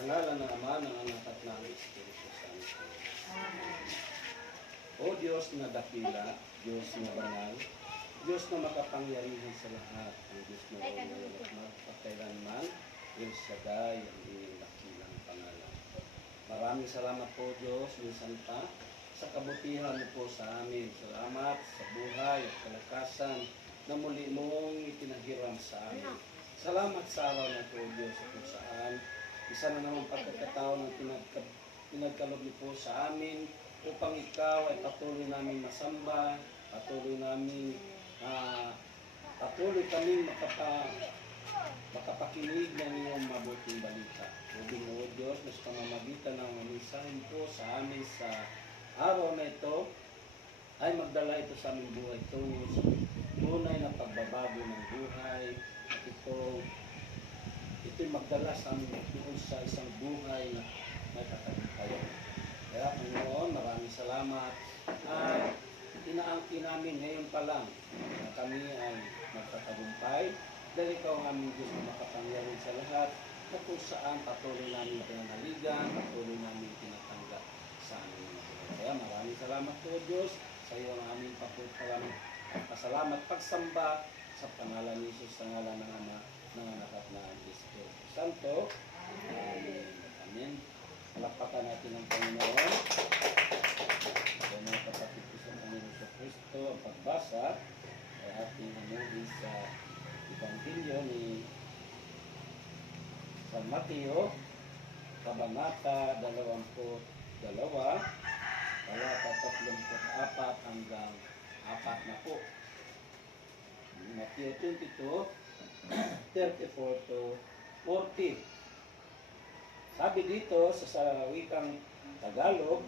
Sa ngalan ng Ama, ng Anak at ng Espiritu Santo. O Diyos na dakila, Diyos na banal, Diyos na makapangyarihan sa lahat, ang Diyos na walang magpakailanman, El Shaddai, ang iyong dakilang pangalan. Maraming salamat po Diyos, minsan pa, sa kabutihan mo po sa amin. Salamat sa buhay at kalakasan na muli mong ipinahiram sa amin. Salamat sa araw na po Diyos kung saan isa na naman pagkakataon ng pinagkalob niyo po sa amin upang ikaw ay patuloy namin masamba, patuloy kaming makapakinig ng iyong mabuting balita. Tubing o Diyos, mas pamamagitan ng mensahe po sa amin sa araw na ito, ay magdala ito sa aming buhay tungo sa tunay na pagbabago ng buhay at ito'y magdala sa amin doon sa isang buhay na may katagumpayan. Kaya Panginoon, maraming salamat at inaangkin namin ngayon pa lang na kami ay magtatagumpay dahil ikaw ang aming Diyos na makapangyarihan sa lahat na kung saan patuloy namin pinanaligan, patuloy namin tinatanggap sa aming mga buhay. Kaya maraming salamat po Diyos sa iyo ang aming pasalamat pagsamba sa pangalan ni Jesus, sa ngalan ng Ama, ng Anak at ng Espiritu Santo. Amen. Amen. Palakpakan natin ang Panginoon. Sa mga kapatid ko sa Panginoon sa Kristo, ang pagbasa ay ating hanuhin sa Ebanghelyo ni San Mateo, Kabanata 22, talata 34 hanggang 4 po. Mateo 22, 34 to 40. Sabi dito sa wikang Tagalog,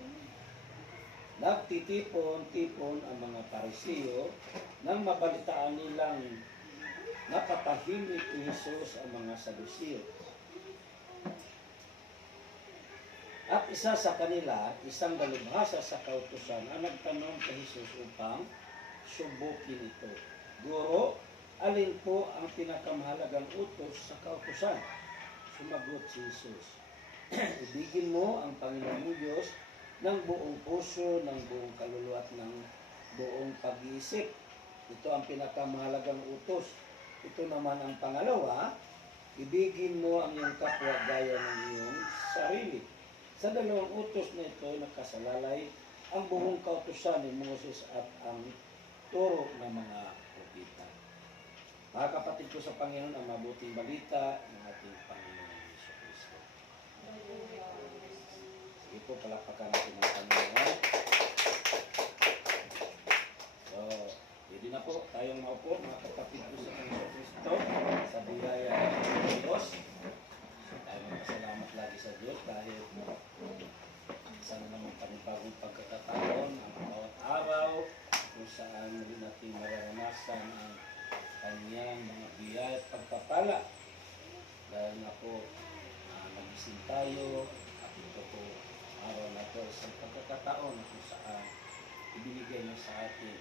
nagtitipon-tipon ang mga Pariseo nang mabalitaan nilang napatahimik ni Jesus ang mga Saduceo. At isa sa kanila, isang dalubhasa sa kautusan, ang nagtanong kay Jesus upang subukin ito. Guro, alin po ang pinakamahalagang utos sa kautusan? Sumagot si Jesus, ibigin mo ang Panginoon mong Diyos ng buong puso, ng buong kaluluwa at ng buong pag-iisip. Ito ang pinakamahalagang utos. Ito naman ang pangalawa, ibigin mo ang iyong kapwa gaya ng iyong sarili. Sa dalawang utos na ito, nakasalalay ang buong kautusan ni Moses at ang turo ng mga propeta. Mga kapatid ko sa Panginoon, ang mabuting balita ng ating Panginoon Jesucristo. Sige po, palakpakan natin ang Panginoon. So, hindi na po tayong maupo, mga kapatid ko sa Panginoon Jesucristo, sa biyaya ng Diyos. So, tayo magpasalamat lagi sa Diyos dahil isa na naman panibagong pagkakataon ang bawat araw kung saan muli natin mararanasan ang kanyang mga biyaya at pagpapala. Dahil nga po, nagising tayo at ito po araw na ito isang pagkakataon na kung saan ibinigay niya sa atin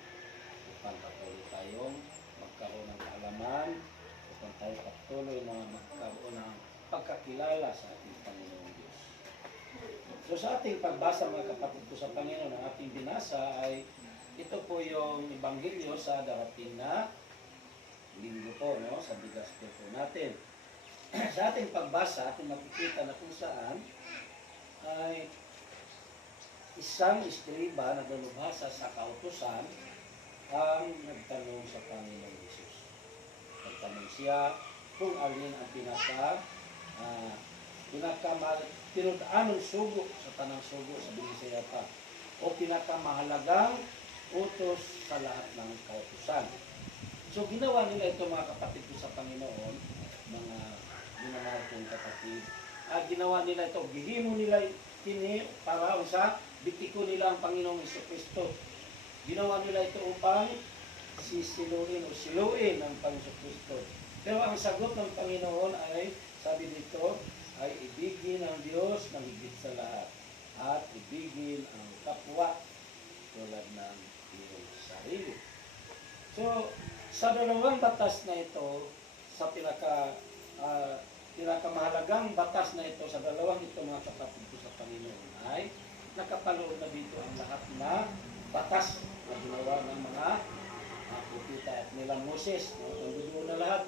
upang patuloy tayong magkaroon ng kaalaman, upang tayo patuloy na magkaroon ng pagkakilala sa ating Panginoong Diyos. So sa ating pagbasa mga kapatid ko sa Panginoon, ang ating binasa ay ito po yung Ebanghelyo sa darating na linggo po, no? Sa bigas po natin. Sa ating pagbasa, ating makikita na kung saan ay isang iskriba na dalubhasa sa kautusan ang nagtanong sa Panginoong Jesus. Nagtanong siya kung alin ang anong sugo sa tanang sugo sa Binisaya pa o pinakamahalagang utos sa lahat ng kautusan. So ginawa nila ito mga kapatid ko sa Panginoon, mga ginamahal kong kapatid. Ginawa nila ito, gihimo nila kini para sa bitiko nila ang Panginoong Jesucristo. Ginawa nila ito upang sisiluin o siluin ang Panginoong Jesucristo. Pero ang sagot ng Panginoon ay, sabi dito, ay ibigin ang Diyos ng higit sa lahat at ibigin ang kapwa tulad ng iyong sarili. So, sa dalawang batas na ito, sa pinakamahalagang batas na ito, sa dalawang mga kapatid ko sa Panginoon ay nakapaloob na dito ang lahat na batas na ginawa ng mga propeta at nila Moses. Nandun na lahat.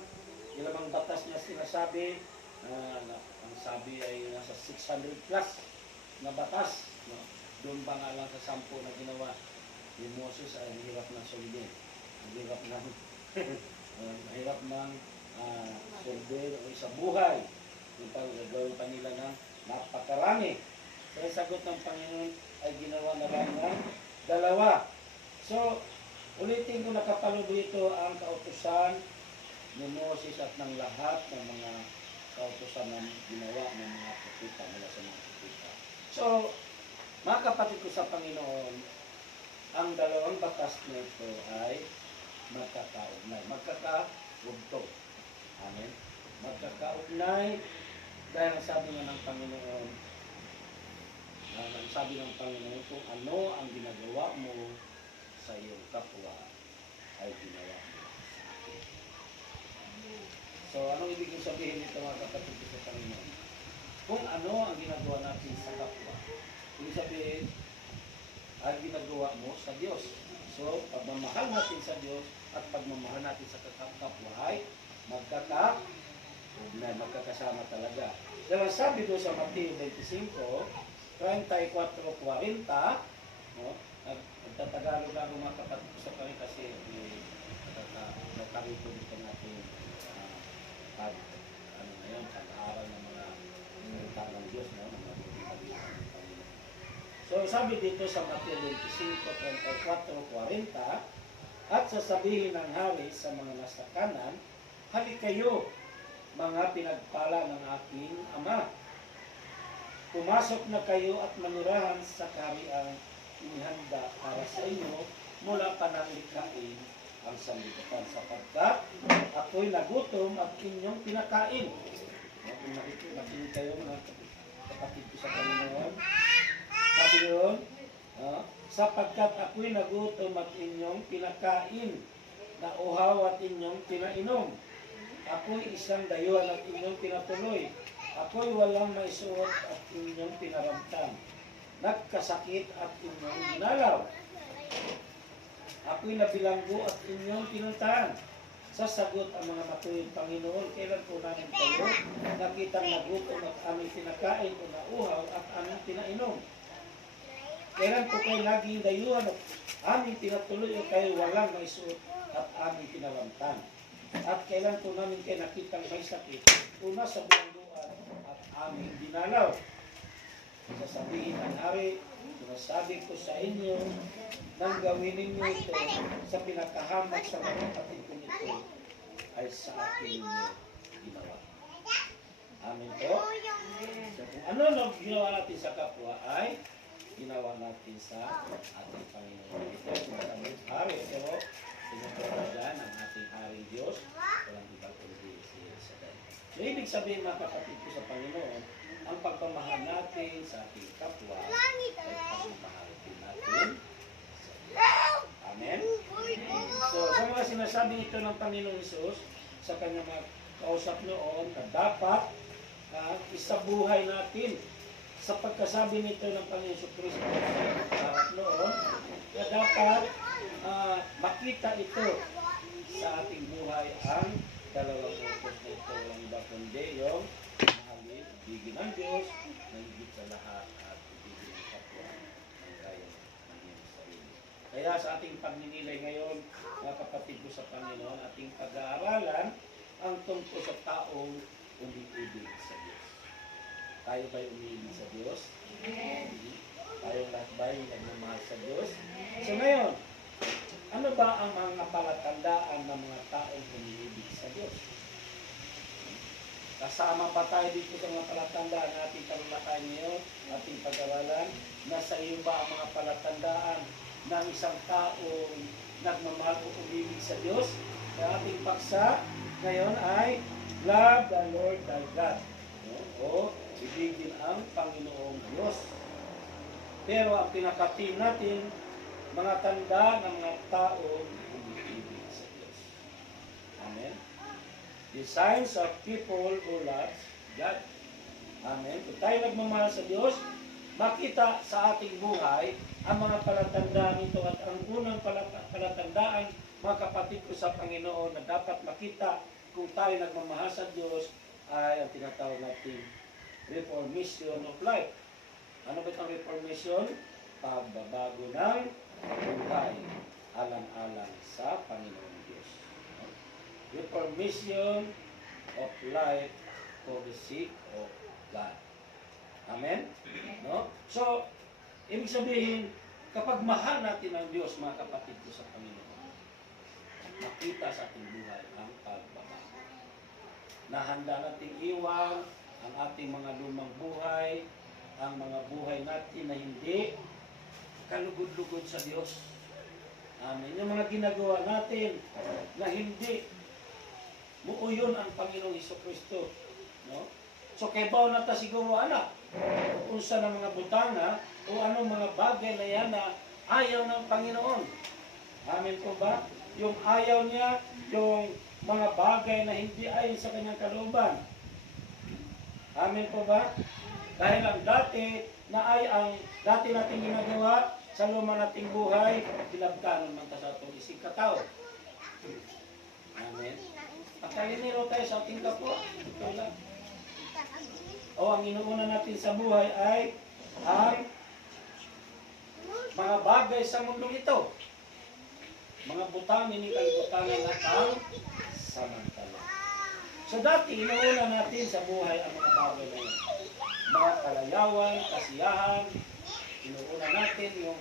Ilang batas niya sinasabi, ang sabi ay nasa 600 plus na batas. No? Doon ba nga lang sa 10 na ginawa ni Moses ay hirap na sundin. Hirap ng hirap ng sundin o sa buhay. Yung gagawin pa nila ng napakarami. Kaya sagot ng Panginoon ay ginawa na lang ng 2. So, ulitin ko nakapalo dito ang kautusan ni Moses at ng lahat ng mga kautusan na ginawa ng mga propeta mula sa mga propeta. So, mga kapatid ko sa Panginoon, ang 2 batas nito ay magkakaugnay. Magkakaugtong. Amen. Magkakaugnay dahil ang sabi nga ng Panginoon, kung ano ang ginagawa mo sa iyong kapwa ay ginawa mo sa akin. So, anong ibig sabihin nito mga kapatid ko sa Panginoon? Kung ano ang ginagawa natin sa kapwa, ibig sabihin, ay ginagawa mo sa Diyos. So, pagmamahal natin sa Diyos at pagmamahal natin sa kapwa ay magkakasama talaga. Dahil sabi doon sa Mateo 25, 34-40, no? Nagtatagalog lang mga kapatid ko sa kanya kasi nakarito dito natin pag-aaral ng mga salita ng Diyos, no? So sabi dito sa Mateo 25, 34-40, at sasabihin ng hari sa mga nasa kanan, halik kayo, mga pinagpala ng aking Ama. Pumasok na kayo at manirahan sa kahariang inihanda para sa inyo mula pa ng likhain ang sanlibutan, sapagkat ako'y nagutom at inyong pinakain. Kung nakikinig kayo mga kapatid ko sa Panginoon, sabi doon, sapagkat ako'y nagutom at inyong pinakain, nauhaw at inyong pinainom. Ako'y isang dayuhan at inyong pinatuloy. Ako'y walang maisuot at inyong pinaramtan. Nagkasakit at inyong ginalaw. Ako'y nabilanggo at inyong pinuntahan. Sasagot ang mga matuwid, Panginoon, kailan po namin kayo nakitang nagutom at aming pinakain o nauhaw at aming pinainom? Kailan po kayo naging dayuhan at aming pinatuloy o kayo walang maisuot at aming pinaramtan? At kailan po namin kayo nakitang may sakit o nasa bilangguan at aming dinalaw? Sasabihin ang hari, sinasabi ko sa inyo, nang gawin ninyo ito sa pinakahamag sa mga kapatid ko nito, ay sa akin ninyo ginawa. Amen po. So, kung ano lang ginawa natin sa kapwa ay ginawa natin sa ating Panginoon. Ito, sinasabi, hari, ito, sinuturo dyan ang ating haring Diyos, walang ibang kundi si Saday. So, ibig sabihin mga kapatid ko sa Panginoon, ang pagpamahal natin sa ating kapwa ay pagmamahal din natin sa Diyos. Amen? So, sa mga sinasabi ito ng Panginoong Hesus sa kanyang mga kausap noon na dapat isabuhay natin sa pagkasabi nito ng Panginoong Jesucristo noon na dapat makita ito sa ating buhay ang 2 utos na ito ang iba kundi yung mahalin, ibigin ang Diyos na higit sa lahat at ibigin ang kapwa ng gaya ng iyong sarili. Kaya sa ating pagninilay ngayon, mga kapatid ko sa Panginoon, ating pag-aaralan ang tungkol sa taong umiibig sa Diyos. Tayo ba'y umiibig sa Diyos? Tayo lahat ba'y nagmamahal sa Diyos? So ngayon, ano ba ang mga palatandaan ng mga taong umiibig sa Diyos? Kasama pa tayo dito sa mga palatandaan na ating talakayan ngayon, ating pag-aralan. Nasa iyo ba ang mga palatandaan ng isang taong nagmamahal o umibig sa Diyos? Sa ating paksa ngayon ay love the Lord thy God. O ibigin ang Panginoong Diyos. Pero ang pinaka-team natin, mga tanda ng mga taong umiibig sa Diyos. Amen? The signs of people who love God. Amen. Kung tayo nagmamahal sa Diyos, makita sa ating buhay ang mga palatandaan ito at ang unang palatandaan, mga kapatid ko sa Panginoon, na dapat makita kung tayo nagmamahal sa Diyos ay ang tinatawag natin reformation of life. Ano ba itong reformation? Pagbabago ng buhay alang-alang sa Panginoon Diyos. Reformation of life for the sake of God. Amen? No? So, ibig sabihin, kapag mahal natin ang Diyos, mga kapatid ko sa Panginoon, makita sa ating buhay ang pagbabago. Nahanda nating iwan ang ating mga lumang buhay, ang mga buhay natin na hindi kalugod-lugod sa Diyos. Amen. Yung mga ginagawa natin na hindi muuyon ang Panginoong Hesukristo. No? So, kay bao na ta siguro, anak, unsa ng mga butanga o anong mga bagay na yan na ayaw ng Panginoon. Amen po ba? Yung ayaw niya, yung mga bagay na hindi ayon sa kanyang kalooban. Amen po ba? Dahil ang dati na ay ang dati nating ginagawa sa luma nating buhay, pinagkanon man ta sa atong isig katao. Amen. Pagkaliniro tayo sa ating kapwa. Ito lang. O ang inuuna natin sa buhay ay ang mga bagay sa mundong ito. Mga butangin ni kalibutangan na ang samantala. So dati, inuuna natin sa buhay ang mga bagay na yun. Mga kalayawan, kasiyahan, inuuna natin yung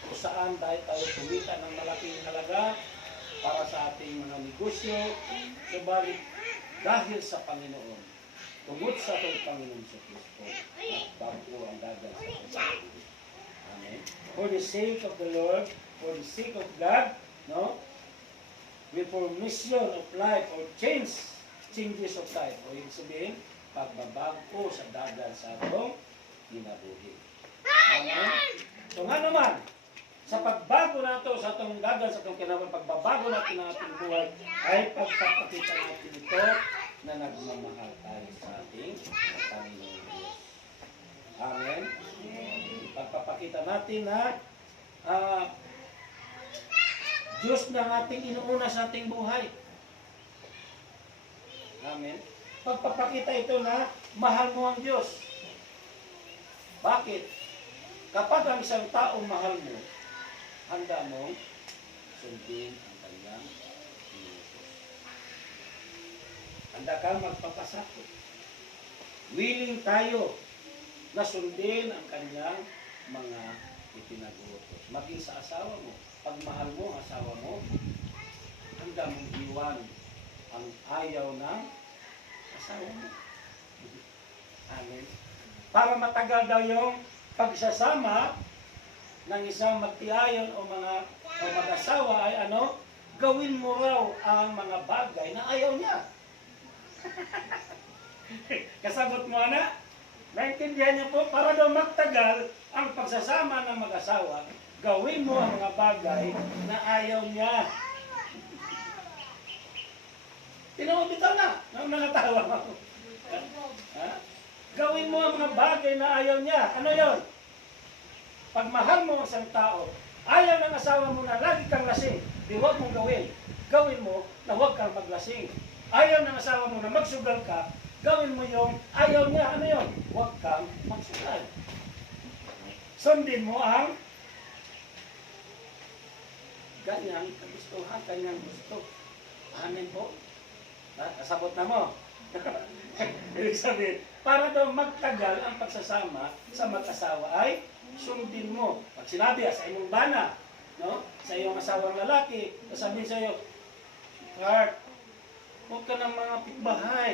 kung saan dahil tayo kumita ng malaking halaga para sa ating mga negosyo. Subalit, dahil sa Panginoon, tungod sa itong Panginoon sa Kristo, nagbago ang dagat sa pagkakas. Amen. For the sake of the Lord, for the sake of God, no? Reformation of life or changes of life. O ibig sabihin, pagbabago sa dagat sa atong kinabuhi. Amen. So nga naman, sa pagbago nato sa atong dagat sa atong kinabuhi, pagbabago natin ng ating buhay, ay pagpapakita natin ito na nagmamahal tayo sa ating Panginoon Diyos. Amen. Pagpapakita natin na Diyos na ang ating inuuna sa ating buhay. Amen. Pagpapakita ito na mahal mo ang Diyos. Bakit? Kapag ang isang taong mahal mo, handa mong sundin ang kanyang inutos. Handa kang magpapasakot. Willing tayo na sundin ang kanyang mga ipinag-utos. Maging sa asawa mo. Pag mahal mo ang asawa mo, handa mong iwan ang ayaw ng asawa mo. Amen. Para matagal daw yung pagsasama ng isang magtiayon o mag-asawa ay ano, gawin mo raw ang mga bagay na ayaw niya. Kasabot mo na? Naintindihan niyo po, para daw magtagal ang pagsasama ng mag-asawa, gawin mo ang mga bagay na ayaw niya. Tinawabitaw na. Nangatawa mo. Ha? Gawin mo ang mga bagay na ayaw niya. Ano yon? Pag mahal mo ang isang tao, ayaw ng asawa mo na lagi kang lasing, di huwag mong gawin. Gawin mo na huwag kang maglasing. Ayaw ng asawa mo na magsugal ka, gawin mo yung ayaw niya. Ano yon? Huwag kang magsugal. Sundin mo ang ganyang kagustuhan, kanyang gusto. Amen po. Kasabot na mo. Ibig sabihin, para daw magtagal ang pagsasama sa mag-asawa ay sundin mo. Pag sinabi sa imong bana, no? Sa iyong asawang lalaki, sasabihin sa iyo, Heart, huwag ka ng mga pitbahay.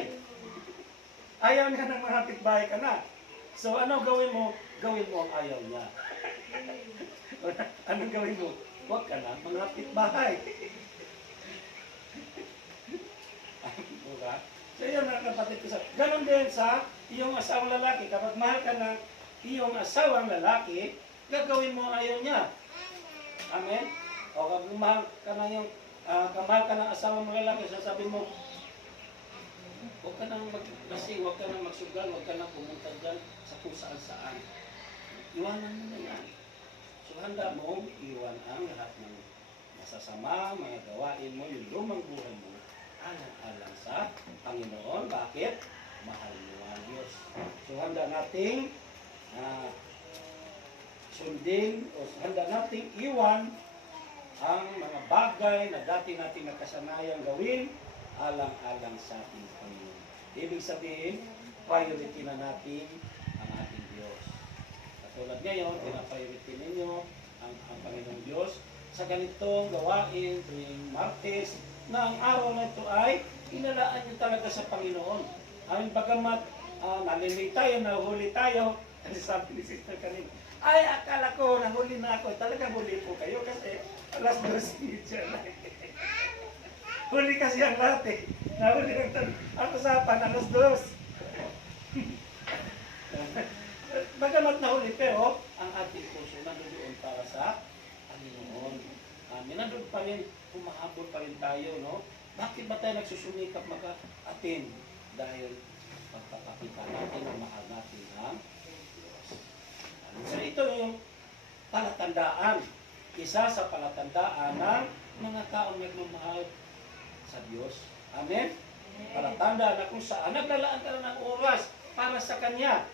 Ayaw niya ng mga pitbahay ka na. So ano gawin mo? Gawin mo ang ayaw niya. Anong gawin mo? Huwag ka na mga pitbahay. So yun mga kapatid ko sa... Ganon din sa iyong asawang lalaki. Kapag mahal ka ng iyong asawang lalaki, gagawin mo ayaw niya. Amen? O kapag mahal ka ng iyong... kamahal ka ng asawang lalaki, sasabihin mo, Huwag ka nang maglasing, huwag ka nang magsugal, huwag ka nang pumunta dyan sa kung saan-saan. Iwanan mo na yan. So handa mo, iwan ang lahat ng masasama, mga gawain mo, yung lumang buhay mo, alang-alang sa Panginoon. Bakit? Mahal mo ang Diyos. So handa nating sundin o handa nating iwan ang mga bagay na dati nating nakasanayang gawin alang-alang sa ating Panginoon. Ibig sabihin, priority na natin ang ating Diyos. Katulad ngayon, pina-priority ninyo ang Panginoong Diyos sa ganitong gawain tuwing Martes na ang araw na ito ay inalaan nyo talaga sa Panginoon. Amin bagamat nalimay tayo, nahuli tayo, kasi sabi ni Sister kanina, ay akala ko nahuli na ako, talagang huli po kayo kasi alas 12:30 na. Huli kasi ang lahat eh. Nahuli ang usapan, alas 2. Bagamat nahuli pero ang ating puso nandoon para sa Panginoon. Nandun pa rin, humahabol pa rin tayo, no? Bakit ba tayo nagsusumikap maka-atin? Dahil pagpapakita natin ang mahal natin ang Diyos. So ito yung palatandaan. Isa sa palatandaan ng mga taong nagmamahal sa Diyos. Amen? Palatanda na kung saan naglalaan ka na ng oras para sa Kanya.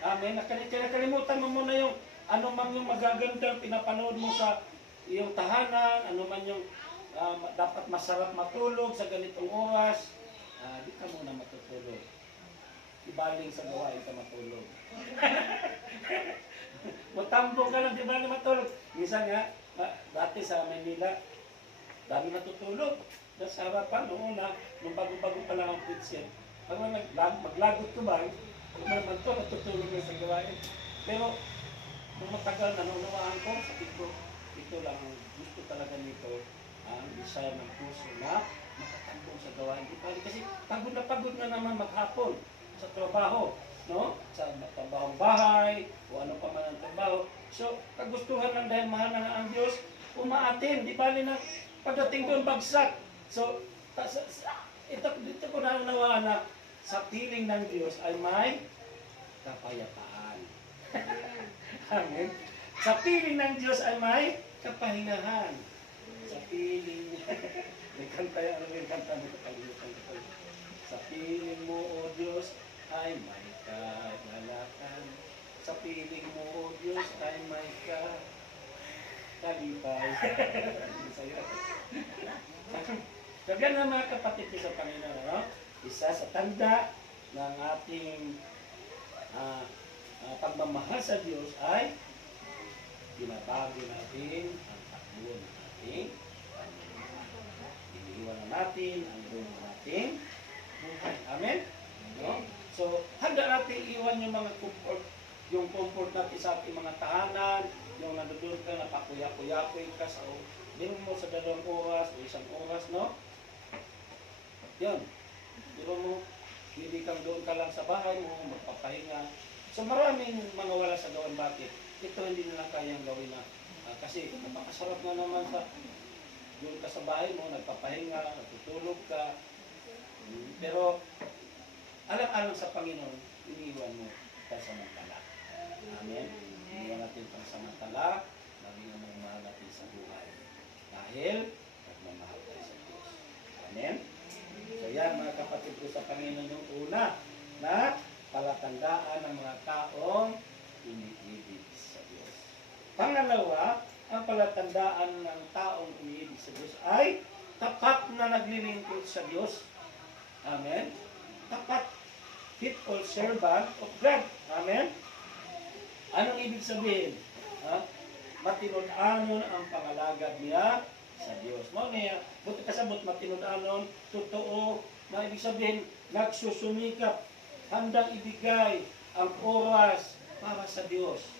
Amen? Nakalimutan mo muna yung ano man yung magagandang pinapanood mo sa iyong tahanan, ano man yung dapat masarap matulog sa ganitong oras. Di ka muna matutulog. Ibaling sa gawain ka matulog. Matambong ka lang, di ba na matulog? Minsan nga, dati sa Manila, dami natutulog. Sa harapan, noong una, nung bago-bago pa lang ang pitsin. Pag maglagot ko ba, kung naman ito, natutulog na sa gawain. Pero, nung matagal na naunawaan ko, sabi ko, ito lang ang gusto talaga nito, ang desire ng puso na makatambong sa gawain. Kasi pagod na naman maghapon sa trabaho, no? Sa trabahong bahay, o ano pa man ang trabaho. So, kagustuhan lang dahil mahal na ang Diyos, umaatin, di bali na pagdating doon bagsak. So, dito ko naunawaan na sa piling ng Diyos ay may kapayapaan. Amen. Sa piling ng Diyos ay may kapahingahan. Sa piling may kanta yan, ano yung kanta mo? Sa piling mo, O Diyos, ay may kagalakan. Sa piling mo, O Diyos, ay may kalipay. So, ganun mga kapatid sa Panginoon, no? Isa sa tanda ng ating pagmamahal sa Diyos ay binabago natin ang takbo ng ating pamumuhay. Iniiwan na natin ang buong nating buhay. Amen? No? So, handa natin iwan yung mga comfort natin sa ating mga tahanan, yung nandoon ka, napakuya-kuya-kuya ka sa mo sa 2 oras o 1 oras, no? Yun. Pero mo, hindi kang doon ka lang sa bahay mo, magpapahinga. So maraming mga wala sa gawan. Bakit? Ito hindi nila kayang gawin na. Kasi napakasarap nga naman sa doon ka sa bahay mo, nagpapahinga, natutulog ka. Pero alang-alang sa Panginoon, iniiwan mo pansamantala. Amen? Iniiwan natin pansamantala, maging ang mahal natin sa buhay. Dahil nagmamahal tayo sa Diyos. Amen? So yan mga kapatid ko sa Panginoon, yung una na palatandaan ng mga taong umiibig sa Diyos. Pangalawa, ang palatandaan ng taong umiibig sa Diyos ay tapat na naglilingkod sa Diyos. Amen? Tapat. Faithful servant of God. Amen? Anong ibig sabihin? Matinud-anon ang pangalagad niya sa Diyos. Mo niya, buti kasabot matinud-anon, totoo, na ibig sabihin, nagsusumikap, handang ibigay ang oras para sa Diyos.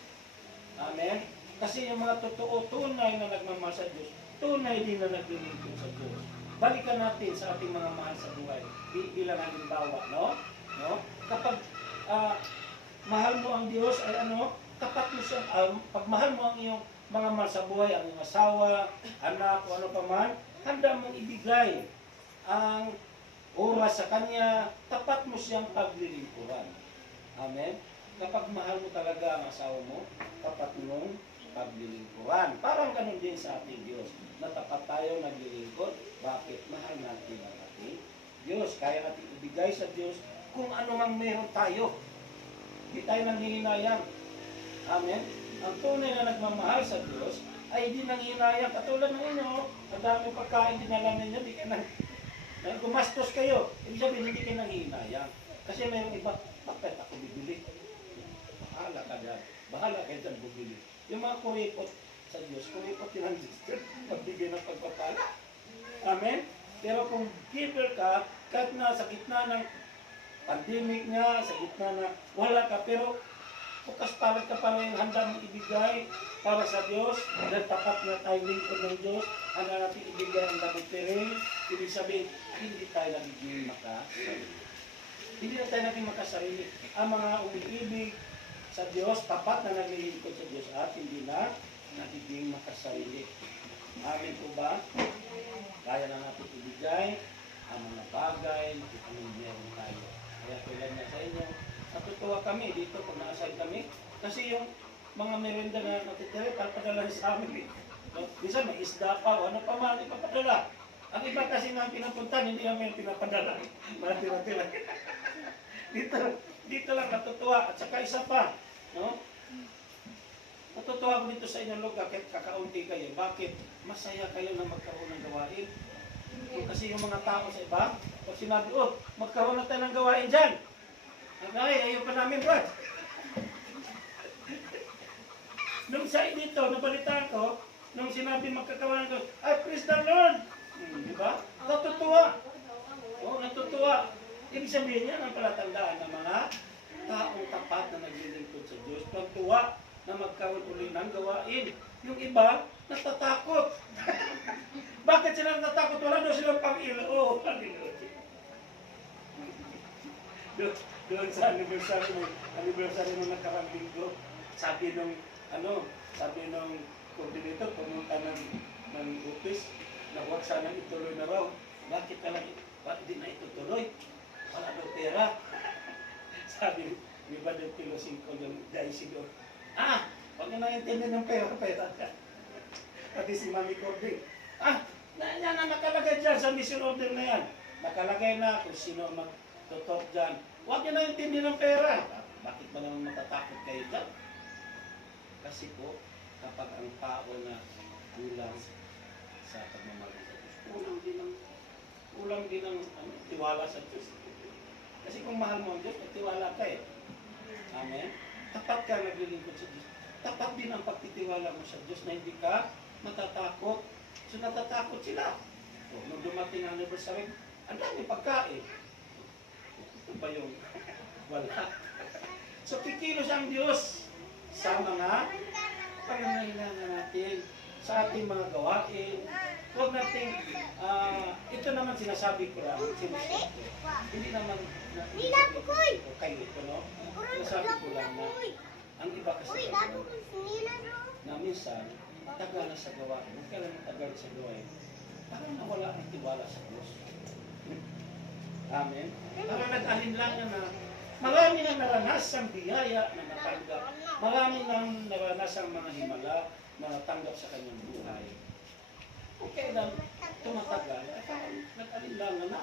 Amen? Kasi yung mga totoo, tunay na nagmamahal sa Diyos, tunay din na naglilingkod sa Diyos. Balikan natin sa ating mga mahal sa buhay. Bilang halimbawa, no? Kapag mahal mo ang Diyos, ay ano, tapat mo siya, pag mahal mo ang iyong mga mahal sa buhay, ang iyong asawa, anak, o ano pa man, handa mong ibigay ang oras sa Kanya, tapat mo siyang paglilingkuran. Amen? Kapag mahal mo talaga ang asawa mo, tapat mong paglilingkuran. Parang ganun din sa ating Diyos. Na tapat tayo naglilingkod. Bakit? Mahal natin ang ating Diyos. Kaya natin ibigay sa Diyos kung ano mang meron tayo. Hindi tayo nanghihinayang. Amen? Ang tunay na nagmamahal sa Diyos ay hindi nanghihinayang. Katulad ng inyo, ang dami pagkain dinala ninyo, di ka nang gumastos kayo. Ibig sabihin, hindi kayo nanghihinayang. Kasi mayroong iba, bakit ako bibili? Bahala ka dyan. Bahala kayo dyan bumili. Yung mga kuripot sa Diyos, kuripot yun ang Diyos. Magbigay ng pagpapala. Amen? Pero kung giver ka, kahit na sa gitna ng pandemic niya, sa gitna na wala ka, pero bukas palit ka pa rin handa mong ibigay para sa Diyos, dahil tapat na tayo lingkod ng Diyos, handa natin ibigay ang damit piring, ibig sabihin, hindi tayo nagiging makasarili. Hindi na tayo naging makasarili. Ang mga umiibig sa Diyos, tapat na naglilingkod sa Diyos at hindi na nagiging makasarili. Amin po ba? Kaya na natin ibigay ang mga bagay na anong meron tayo. Kaya tulad na sa inyo, natutuwa kami dito kung na-assign kami. Kasi yung mga merenda na natitira, papadala sa amin. No? Minsan may isda pa o ano pa man, ipapadala. Ang iba kasi na pinapuntan, hindi namin pinapadala. Mga tira-tira. Dito lang natutuwa. At saka isa pa, no? Natutuwa ko dito sa inyong lugar kahit kakaunti kayo. Bakit? Masaya kayo na magkaroon ng gawain. Kasi yung mga tao sa iba, pag sinabi, oh, magkaroon na tayo ng gawain dyan. Ay, ayaw pa namin, bro. Nung sa dito, nabalitaan ko, nung sinabi magkakawain ko, ay, praise the Lord. Di ba? Natutuwa. Oo, natutuwa. Ibig sabihin yan ang palatandaan ng mga taong tapat na naglilingkod sa Diyos. Pagtuwa na magkaroon uli ng gawain. Yung iba, natatakot. Bakit sila natatakot? Wala daw silang pang-ilo. Oh, doon sa anniversary mo nakarang linggo, sabi nung coordinator, pumunta ng office, na huwag sana ituloy na raw. Bakit di na itutuloy? Wala daw pera. Sabi, may ba daw kilo 5 yung daisy doon? Huwag na naintindihan ng pera. Pati si Mami Cordy. Yan na nakalagay dyan sa mission order na yan. Nakalagay na kung sino magtutok dyan. Huwag nyo na intindihan ng pera. Bakit ba naman matatakot kayo dyan? Kasi po, kapag ang tao na kulang sa pagmamahal sa Diyos, kulang din ang tiwala sa Diyos. Kasi kung mahal mo ang Diyos, tiwala ka eh. Amen? Tapat ka naglilingkod sa Diyos. Tapat din ang pagtitiwala mo sa Diyos na hindi ka matatakot. So natatakot sila. Nung dumating ang anniversary, ang dami pagkain. Ito ba yung wala? So kikilos ang Diyos sa mga pangangailangan natin, sa ating mga gawain. Huwag natin, ito naman sinasabi ko lang, hindi naman kayo ito, no? Sinasabi ko lang na ang iba kasi na minsan, tagal na sa gawain. Huwag ka lang matagal sa gawain. Parang nawala ang tiwala sa Diyos. Amen? Parang nag-alin lang na marami nang naranasang biyaya na natanggap. Marami nang naranasang mga himala na natanggap sa kanyang buhay. Okay lang, tumatagal, parang nag-alin lang na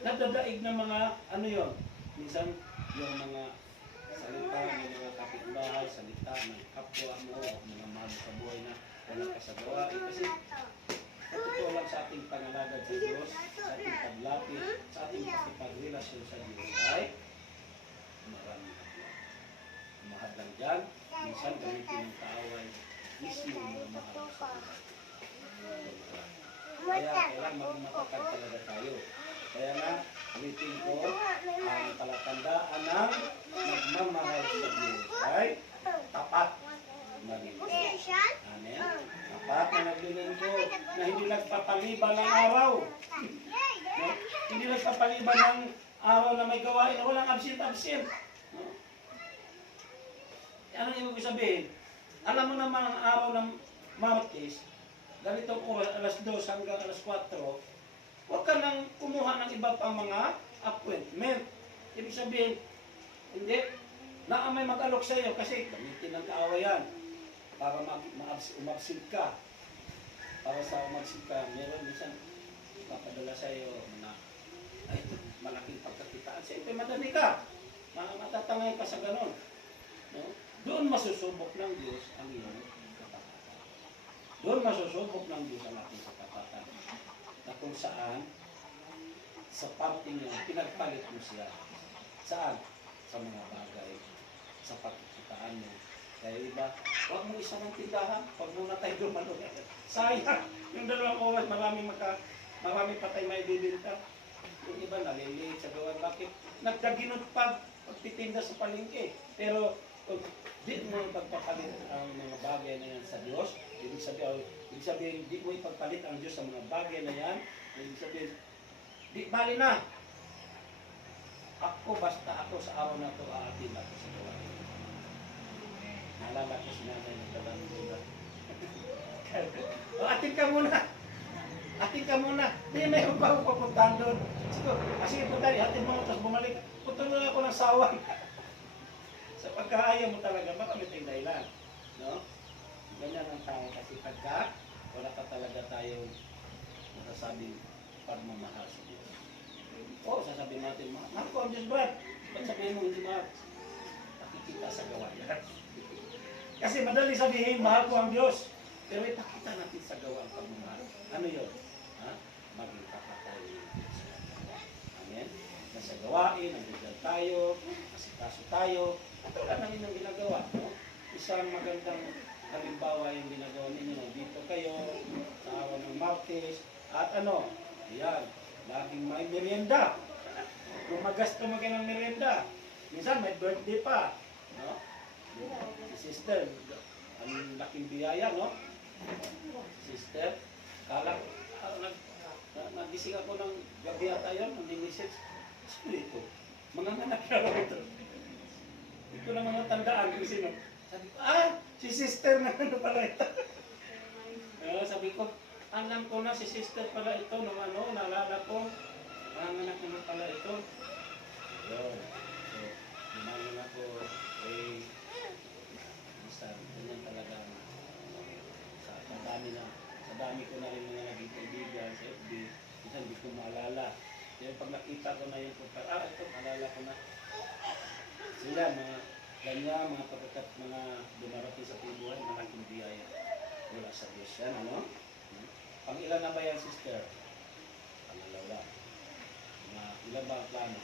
nagdadaig ng mga, ano yun, minsan yung mga salita ng mga kapitbahay, salita ng kapwa mo, mga mahal sa buhay na wala ka sa gawain. Kasi totoo lang sa ating pangalagad sa Diyos, sa ating paglapit, sa ating pakipagrelasyon sa Diyos ay maraming kapwa. Mahal lang dyan, minsan gamitin ng kaaway, mismo ng mahal sa buhay. Kaya kailangan maging matatag talaga tayo. Kaya nga, ulitin ko, ang palatandaan ng nagmamahal sa Diyos ay tapat na lingkod. Amen? Tapat na naglilingkod na hindi nagpapaliban ng araw. No? Hindi nagpapaliban ng araw na may gawain na walang absent-absent. No? Anong ibig sabihin? Alam mo naman ang araw ng Martes, ganitong oras, alas 2 hanggang alas 4, Huwag ka nang kumuha ng iba pang mga appointment. Ibig sabihin, hindi, na may mag-alok sa iyo kasi gamitin ng kaawayan para umabsent ka. Para sa umabsent ka, meron minsan papadala sa iyo na ay, malaking pagkakitaan. Siyempre, madali ka. Matatangay ka sa ganon. No? Doon masusubok ng Diyos ang iyong katapatan. Doon masusubok ng Diyos ang ating katapatan. Na kung saan, sa parte niya, pinagpalit mo siya. Saan? Sa mga bagay. Sa pagkikitaan mo. Kaya iba, huwag mo isa ng tindahan. Huwag muna tayo dumalo. Sayang. Yung 2 oras, marami pa tayo may bibinta. Yung iba naliliit sa gawa. Bakit? Nagkaginod pagtitinda sa palengke. Pero kung di mo ipagpapalit ang mga bagay na yan sa Diyos, ibig sabihin, di mo ipagpalit ang Diyos sa mga bagay na yan, ibig sabihin, di bali na. Basta ako sa araw na ito, aatin ako sa gawa. Naalala ko si nanay ng dalang diba? O, atin ka muna. Atin ka muna. Hindi, mayroon pa ako papuntahan doon. Sige, punta rin. Atin mo, tapos bumalik. Putuloy ako ng sawan. Sa pagkahaya mo talaga, baka may tayong dahilan. No? Ganyan ang tao kasi pagka wala ka talaga tayong masasabing pagmamahal sa Diyos. O, sasabihin natin, mahal ko ang Diyos ba? Ba't sabihin mo hindi mahal? Nakikita sa gawa yan. Kasi madali sabihin, mahal ko ang Diyos. Pero ipakita natin sa gawa ang pagmamahal. Ano yun? Ha? Maging kapatay. Amen? Nasa gawain, nandiyan tayo, masikaso tayo. At wala na ninyong ginagawa. No? Isang magandang halimbawa yung ginagawa ninyo. Dito kayo, sa araw ng Martes. At ano? Ayan, laging may merienda. Gumagasto mo kayo ng merienda. Minsan may birthday pa. No? Si sister, ang laking biyaya, no? Sister, nagising ako ng gabi ata yun, ng message. Sino ito? Mga anak na ito. Ito na mga tandaan kung sino. Sabi ko, si sister na ano pala ito. Sabi ko, alam ko na si sister pala ito, nung ano, naalala ko, mga anak naman pala ito. So, lumayan ako, ganyan talaga sa dami ko na rin mga naging kaibigan sa FB, isa hindi ko maalala. Kaya pag nakita ko na yung ito, maalala ko na. Sila, mga ganyan, mga dumarating sa buhay, malaking biyaya. Wala sa Diyos yan, ano? Pang ilan na ba yan, sister? Pangalawa. Ilan ba ang plano?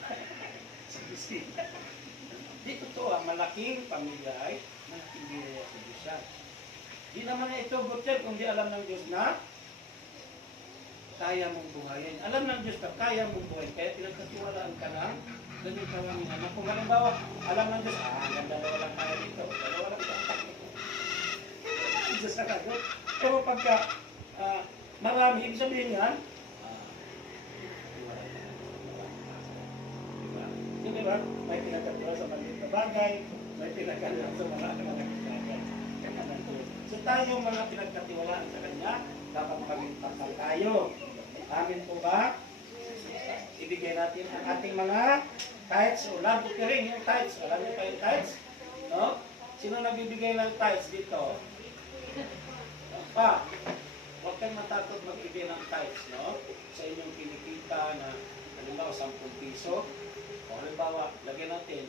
Sa Christina. Di totoo, malaking pamilya ay malaking biyaya sa Diyos yan. Di naman na ito, Butcher, kung di alam ng Diyos na kaya mong buhayin. Alam ng Diyos na kaya mong buhayin, kaya pinagkatiwalaan ka ng ganun karaming anak. Kung halimbawa, alam ng Diyos, ang ganda na walang kaya dito, dalawa lang kaya. Diyos na lagot. Pero pagka marami, ibig sabihin yan, di ba? May pinagkatiwala sa maliit na bagay, may pinagkatiwala sa mga bagay. So tayong mga pinagkatiwalaan sa Kanya, dapat maging takal tayo. Amin po ba? Ibigay natin ang ating mga tithes. O lang, buti rin yung tithes. Alam niyo pa yung tithes? No? Sino nagbibigay ng tithes dito? Pa, huwag kang matakot magbigay ng tithes, no? Sa inyong kinikita na, halimbawa, 10 piso. O halimbawa, lagyan natin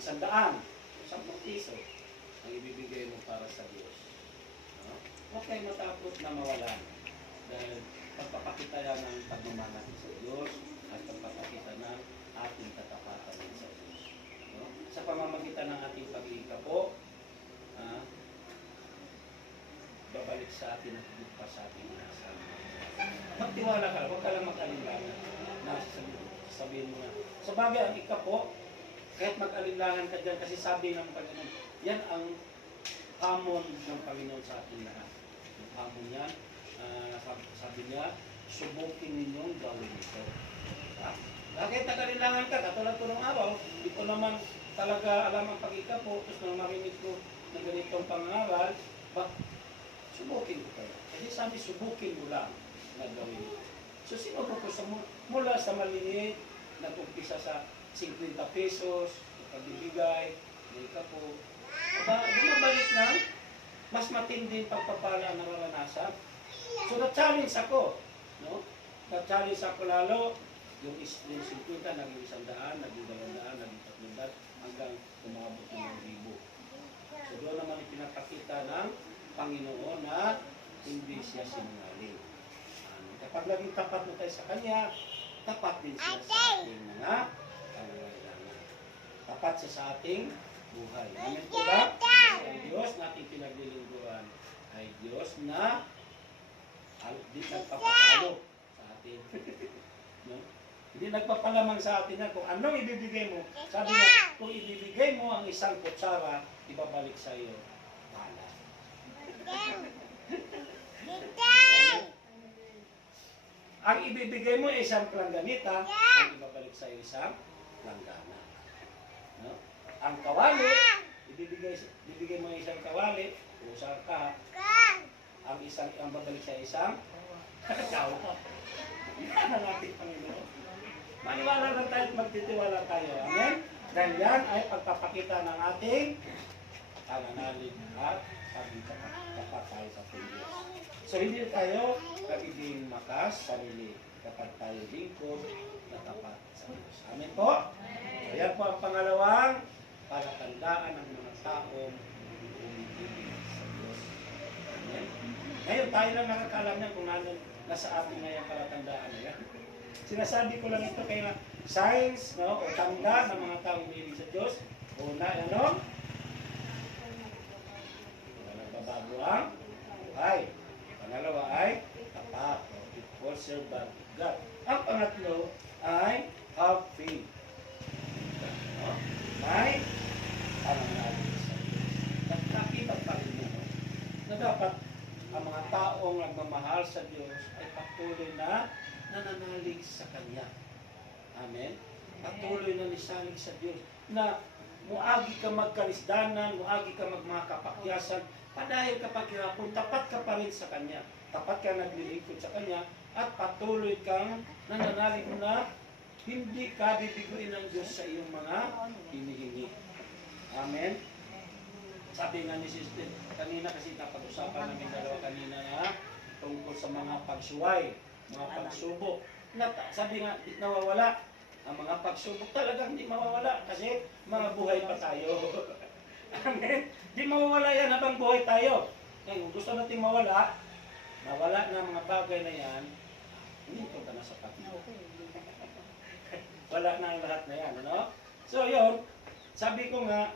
100, 10 piso ang ibibigay mo para sa Diyos. No? Huwag kayong matakot na mawalan. Dahil pagpapakita yan ng pagmamahal sa Diyos at pagpapakita ng ating katapatan sa Diyos. No? Sa pamamagitan ng ating pag-iikapo, babalik sa atin at higit pa sa ating inasal. Magtiwala ka, huwag ka lang mag-alinlangan. Sabihin mo na. Sa bagay, ang ikapo, kahit mag-alinlangan ka dyan, kasi sabi ng Panginoon, yan ang hamon ng Panginoon sa ating lahat. Yung hamon yan, sabi niya, subukin ninyong gawin ito. Kahit nag-alinlangan ka, katulad ko ng araw, di ko naman talaga alam ang pag-ikapo, tapos nang marinig ko ng ganitong pangaral, subukin ko kayo. Kasi sabi, subukin mo lang na gawin ito. So sinubok ko mula sa maliit, nag-umpisa sa 50 pesos, pagbibigay, may kapo. Bumabalik na, mas matindi pagpapala ang nararanasan. So na-challenge ako, no? Na-challenge ako lalo, yung 50, naging 100, naging 200, naging 300, hanggang umabot ng 1,000. So doon naman ipinapakita ng Panginoon na hindi siya sinungaling. Kapag naging tapat mo tayo sa Kanya, tapat din siya sa ating mga pangangailangan. Tapat siya sa ating buhay. Amen po ba? Ang Diyos na ating pinaglilingkuran ay Diyos na di nagpapatalo sa atin. No? Hindi nagpapalamang sa atin na kung anong ibibigay mo. Sabi niya, kung ibibigay mo ang isang kutsara, ibabalik sa iyo pala. Ang ibibigay mo ay isang plangganita, ang ibabalik sa iyo isang planggana. No? Ang kawali, ibibigay mo isang kawali, usang ka, ang babalik sa isang kakao. Yan ang ating Panginoon. Maniwala lang tayo at magtitiwala tayo. Amen? Dahil yan ay pagpapakita ng ating pananalig at tapat tayo sa ating Diyos. So hindi tayo nagiging makas sarili kapag tayo lingkod na tapat sa Diyos. Amen po? So yan po ang pangalawang palatandaan ng mga taong umibig sa Diyos. Amen? Ngayon tayo lang nakakaalam niya kung nasa atin na yung palatandaan na yan. Sinasabi ko lang ito kaya signs, no, o tanda ng mga taong umibig sa Diyos. Una, ano? Nagbabago ang buhay. Pangalawa ay tapat, o faithful servant of God. Ang pangatlo ay have faith. No? May pananalig sa Diyos. Nagkakita pa rin mo na dapat ang mga taong nagmamahal sa Diyos ay patuloy na nananalig sa Kanya. Amen? Patuloy na nisalig sa Diyos na muagi ka magkanisdanan, muagi ka magmmga kapakyasan, padahil kapag hirapon, tapat ka pa rin sa Kanya. Tapat ka naglilingkod sa Kanya at patuloy kang nananalig na hindi ka bibiguin ng Diyos sa iyong mga hinihingi. Amen? Sabi nga ni Sister, kanina kasi napag-usapan namin dalawa kanina na tungkol sa mga pagsuway, mga pagsubok. Sabi nga, di nawawala. Ang mga pagsubok talagang hindi mawawala kasi mga buhay pa tayo. Amen? Di mawawala yan habang buhay tayo. Ngayon, kung gusto natin mawala na mga bagay na yan, hindi punta na sa Panginoon. Wala na ang lahat na yan, ano? So yun, sabi ko nga,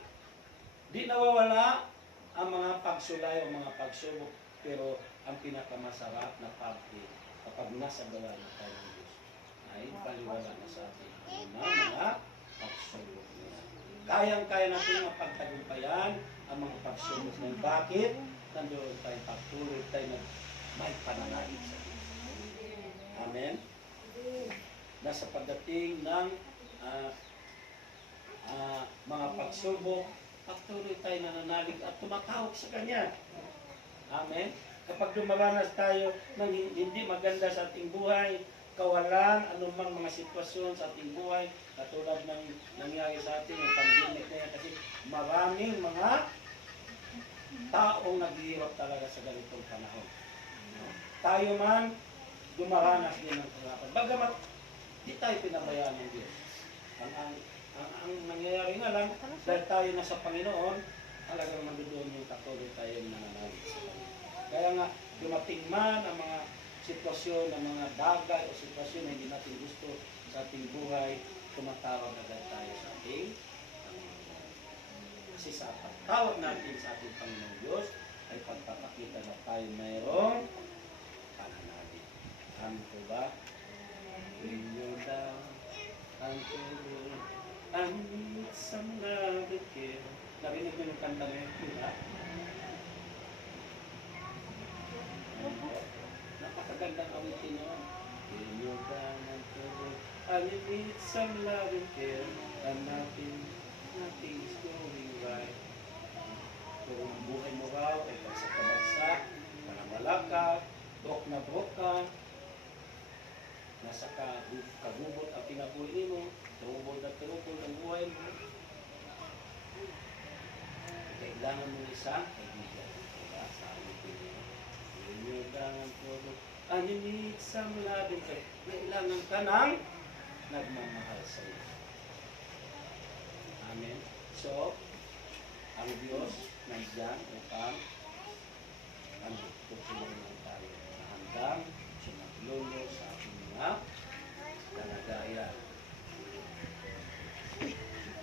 di nawawala ang mga pagsulay o mga pagsubok, pero ang pinakamasarap na parte kapag nasa gawa na tayo ng Diyos ay paliwala na sa atin ang mga pagsubok niya. Kayang-kaya natin mapagtagumpayan ang mga pagsubok na yun. Bakit? Nandoon tayo patuloy tayo na may pananalig sa Diyos. Amen? Nasa pagdating ng mga pagsubok, patuloy tayo nananalig at tumatawag sa Kanya. Amen? Kapag dumaranas tayo ng hindi maganda sa ating buhay, kawalan, anumang mga sitwasyon sa ating buhay, katulad ng nangyari sa ating pandemic na yan, kasi maraming mga taong naghihirap talaga sa ganitong panahon. Tayo man, dumaranas din ng kahirapan. Bagamat, di tayo pinabayaan ng Diyos. Ang nangyayari nga lang, dahil tayo nasa Panginoon, talagang mandoon yung patuloy tayo nananalig sa Panginoon. Kaya nga, dumating man ang mga sitwasyon, ang mga bagay o sitwasyon na hindi natin gusto sa ating buhay, tumatawag agad tayo sa ating Panginoon. Kasi sa pagtawag natin sa ating Panginoon Diyos, ay pagpapakita na tayo mayroong pananalig. Amin po ba? Bring your down unto the and some love it care. Narinig ko yung kanta na yun, di ba? Napakagandang awitin yun. Bring your down unto the and you need some love and care and nothing is going right. Kung ang buhay mo raw ay bagsak-bagsak, parang wala ka, brok na brok ka, kailangan mo isang kaibigan. Diba? Sabi ko niyo, kailangan ko, and you need some loving care. Kailangan ka ng nagmamahal sa iyo. Amen. So, ang Diyos nandiyan upang tutulungan tayo na handang sumaglolo sa ating mga kalagayan.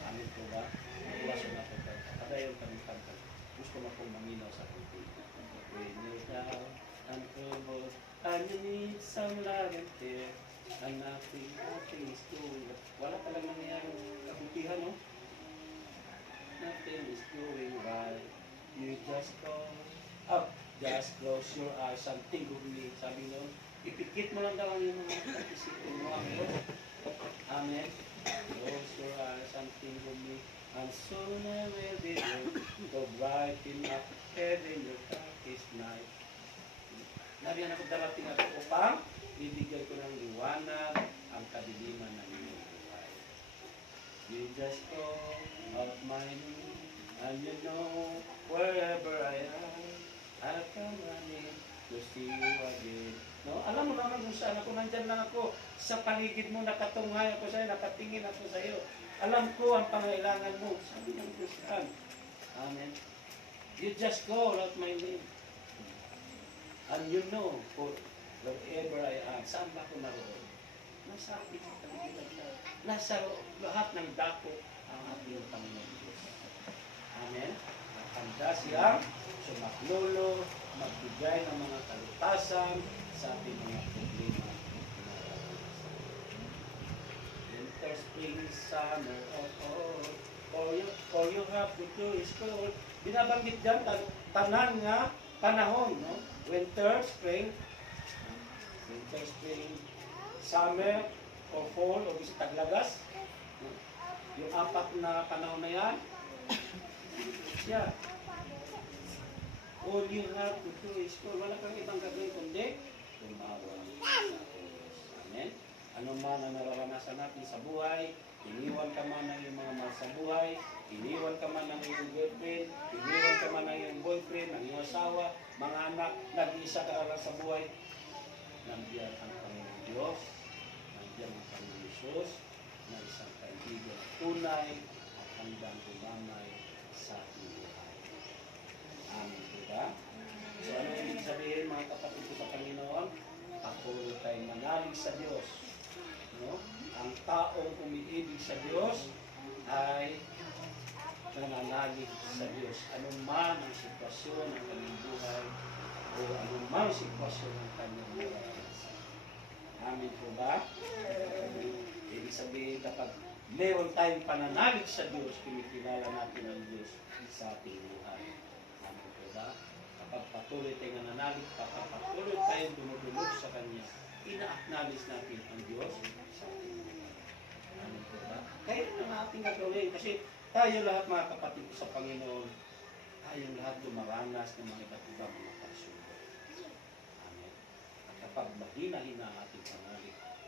Amin po ba? Iwasan na po tayo. Kada yung kami-kanta. Gusto mo pong maminaw sa ating when you're down and troubled and you need some love and care and nothing is doing. Wala palang nangyaring kabutihan, no? Nothing is doing right. You just go up. Just close your eyes and think of me. Sabi nun, ipikit mo lang daw ang iyong mga kaisipin mo ako. Amen. Close your eyes and think of me. And soon I will be there to brighten up heaven your darkest night. Nariyan ako darating ako upang bibigyan ko ng liwanag ang kadiliman ng iyong buhay. You just call out my name and you know wherever I am. I'll come running to see you again. No? Alam mo naman kung saan ako, nandyan lang ako. Sa paligid mo, nakatunghay ako sa'yo, nakatingin ako sa'yo. Alam ko ang pangailangan mo. Sabi ng Kristiyan. Amen. You just call out my name. And you know, for wherever I am, saan ba ako naroon? Nasa ating paligid na. Nasa lahat ng dako ang ating Panginoon Diyos. Amen. Handa siyang sumaklolo, magbigay ng mga kalutasan sa ating mga problema. Winter, spring, summer, all you have to do is call. Binabanggit dyan, tanan nga panahon, no? Winter, spring, summer, or fall, o bisa taglagas. Yung apat na panahon na yan, yeah. All you have to do is call. Wala kang ibang gagawin kundi tumawag sa Diyos. Amen? Ano man ang nararanasan natin sa buhay, iniwan ka man ng iyong mga mahal sa buhay, iniwan ka man ng iyong girlfriend, iniwan ka man ng iyong boyfriend, ng iyong asawa, mga anak, nag-iisa ka lang sa buhay, nandiyan ang Panginoon Diyos, nandiyan ang Panginoon Jesus, na isang kaibigan na tunay at handang gumamay sa ating buhay. Amen po ba? So ano yung sabihin mga kapatid ko sa Panginoon? Patuloy tayong manalig sa Diyos. No? Ang taong umiibig sa Diyos ay nananalig sa Diyos. Anong ang sitwasyon ng kanyang buhay o anong man sitwasyon ng kanyang nararanasan. Amen po ba? Ibig sabihin kapag meron tayong pananalig sa Diyos, kinikilala natin ang Diyos sa ating buhay. Amen po ba? Kapag patuloy tayong nananalig, kapag patuloy tayong dumudulog sa Kanya, ina-acknowledge natin ang Diyos sa ating buhay. Amen po ba? Kaya ang ating gagawin, kasi tayo lahat mga kapatid sa Panginoon, tayong lahat dumaranas ng mga iba't ibang mga pagsubok. Amen. At kapag mahina-hina ang ating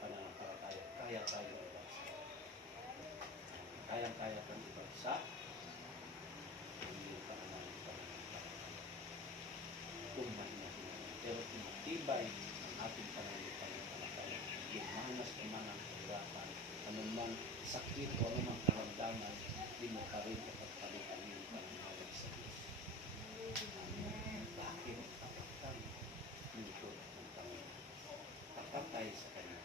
pananampalataya, kaya tayo ibagsak. Kaya-kaya kang ibagsak. Hindi ka naman kung mahina-hina. Pero kung matibay ang ating pananampalataya, imanas ka man ang kahirapan, anumang sakit o anumang karamdaman, di mo ka rin kapagpalit ang iyong pananalig sa Diyos. Amen. Bakit? Tapat tayo. Lingkod ng Panginoon. Tapat tayo sa Kanya.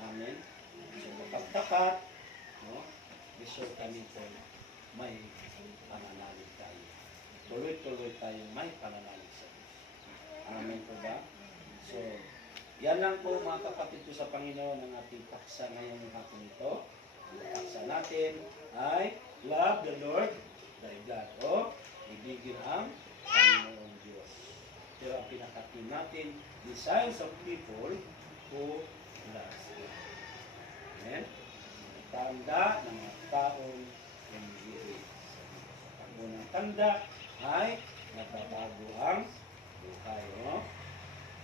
Amen. So, kapag tapat, no, result kami po may pananalig tayo. Tuloy-tuloy tayo may pananalig sa Diyos. Amen po ba? So, yan lang po mga kapatid ko sa Panginoon ang ating paksa ngayong hapon ito. Ang paksa natin ay love the Lord thy God. O, ibigin ang Panginoong Diyos. Pero ang pinakatin natin, the signs of people who loves Him. Amen? Ang tanda ng mga taong umibig sa Diyos. Ang unang tanda ay nagbabago ang buhay. No?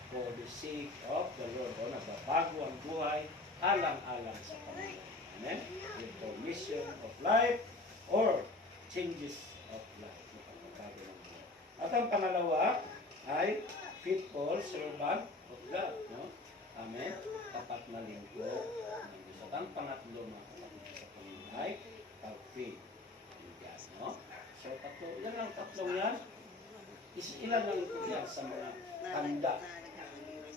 For the sake of the Lord. O, nagbabago ang buhay alang-alang sa Panginoon. Amen? Reformation of life or changes of life. bago ng buhay. At ang pangalawa ay faithful servant of God. No? Amen? Tapat na lingkod ng Diyos. At ang pangatlo mga kapatid sa Panginoon ay pag-faith in God. No? So, yan ang tatlong yan. Ilan lang ito yan sa mga handa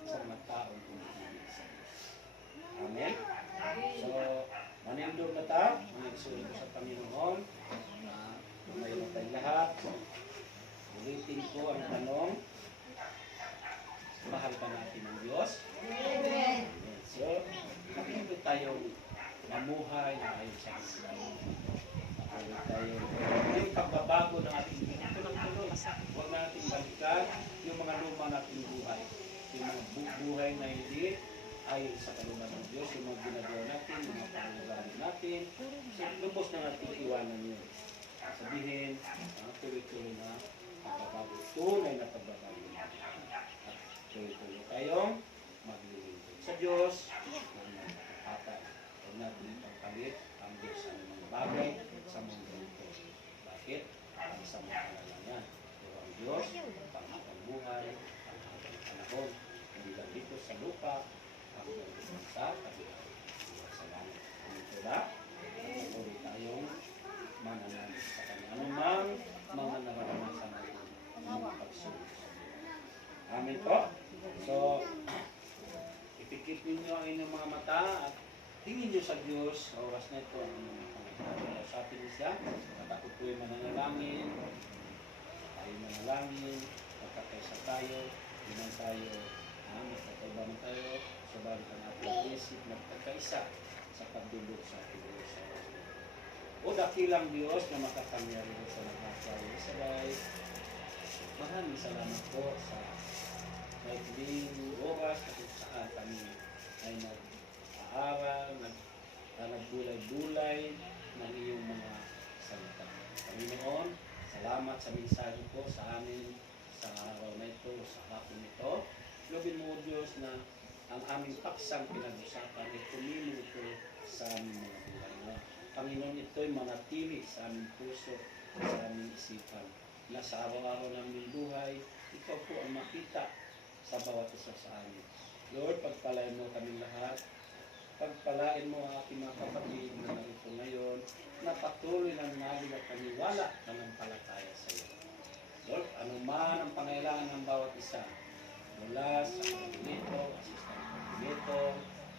sa mga taong tumitigil sa Diyos. Amen? So, manindog na ta, manigsulog ko sa Panginoon, na tumayo tayo lahat. Ulitin ko ang tanong, mahal ba natin ang Diyos? Amen. So, nakikita tayong mamuhay na ayon sa Islam. Nakikita tayong yung pagbabago ng ating tulong-tulong. Huwag natin balikan yung mga luma nating buhay. Yung mga buhay na hindi ayon sa kalooban ng Diyos, yung mga ginagawa natin, yung mga pangyayari natin. So, lubos na natin iwanan yun. Sabihin, tuloy-tuloy na pagbabago. Tunay na pagbabago natin. At tuloy-tuloy tayong maglilingkod sa Diyos ng mga kapatay. Huwag natin ipagpalit ang Diyos sa mga bagay sa mundo ito. Bakit? Ang sa mga kalalangan. Pero ang Diyos, panghabang buhay, panghabang panahon, hindi lang dito sa lupa, ang Diyos sa kabilang sa langit. Ito ba? Patuloy tayong mananalig sa Kanya. Anumang mga nararanasan natin ang pagsunod sa Diyos. Amen po? So, ipikit ninyo ang inyong mga mata at tingin nyo sa Diyos sa oras na ito ang inyong mga pangalaman. Sa atin siya, at ako po'y mananalangin, tayo manalangin, magkakaisa tayo, iman tayo, magkakaiba man tayo, subalit ang ating isip, magkakaisa sa pagdulog sa ating Diyos sa oras na ito. O dakilang Diyos na makapangyarihan sa nakasaya sabay, maraming salamat po sa maikling oras na kung saan kami ay nag-aaral, nagbulay-bulay ng iyong mga salita. Panginoon, salamat sa mensahe po sa amin sa araw na ito, sa hapon ito. Lubin mo, Diyos, na ang aming paksang pinag-usapan ay tumili ito sa aming mga buhay. Panginoon, ito'y manatili sa aming puso, sa aming isipan, na sa araw-araw ng aming buhay, ikaw po ang makita sa bawat isa sa amin. Lord, pagpalain mo kami lahat. Pagpalain mo ang ating mga kapatid na narito ngayon, na patuloy na nalig at paniwala na ng palataya sa iyo. Lord, anuman ang pangailangan ng bawat isa, mula sa coordinator, assistant coordinator,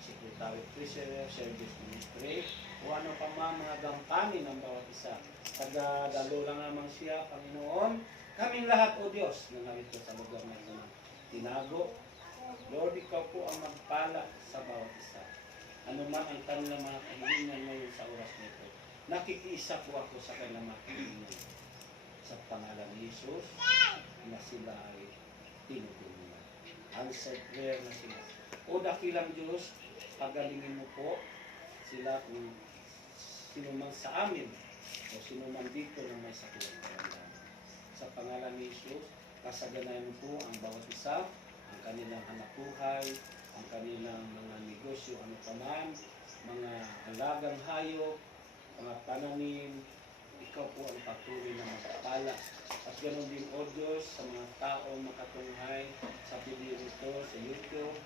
secretary treasurer, service ministry, o ano pa mga gampanin ng bawat isa. Taga-dalo lang naman siya, Panginoon. Kaming lahat, O Diyos, na narito sa lugar na ito na tinago. Lord, ikaw po ang magpala sa bawat isa. Ano man ang kanilang mga kahilingan ngayon sa oras nito. Nakikiisa po ako sa kanilang mga kahilingan. Sa pangalan ni Jesus, na sila ay tinutulungan. Answered prayer na sila. O dakilang Diyos, pagalingin mo po sila kung sino man sa amin o sino man dito na may sakit ng karamdaman. Sa pangalan ni Jesus, kasaganayan mo po ang bawat isa, ang kanilang hanapbuhay, ang kanilang mga negosyo, ano pa man, mga alagang hayop, mga pananim, ikaw po ang patuloy na magpapala. At ganoon din, O Diyos, sa mga taong makatunghay sa video ito, sa YouTube,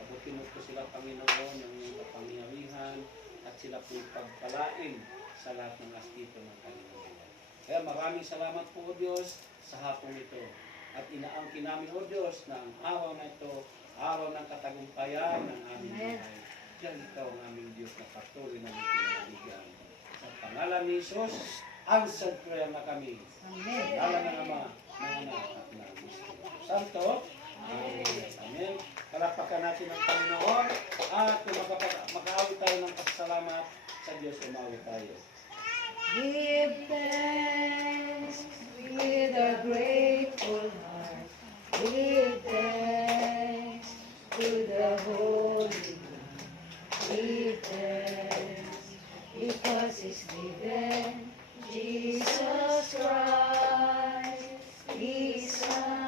abutin mo po sila, Panginoon, ng iyong kapangyarihan at sila po pagpalain sa lahat ng aspito ng kanilang buhay. Kaya maraming salamat po, O Diyos, sa hapong ito. At inaangkin namin, O Diyos, na ang araw na ito, araw ng katagumpayan ng aming buhay. Diyan ikaw ang aming Diyos na patuloy na pinabigyan. Sa pangalan ni Jesus, answered prayer na kami. Amen. Sa pangalan ng Ama, ng Anak, at ng Espiritu Santo. Amen. Amen. Palakpakan natin ang Panginoon at kung makaawit tayo ng pasalamat sa Diyos, umawit tayo. Give thanks with a grateful heart. Give thanks to the Holy One. Give thanks because He's given Jesus Christ, His Son.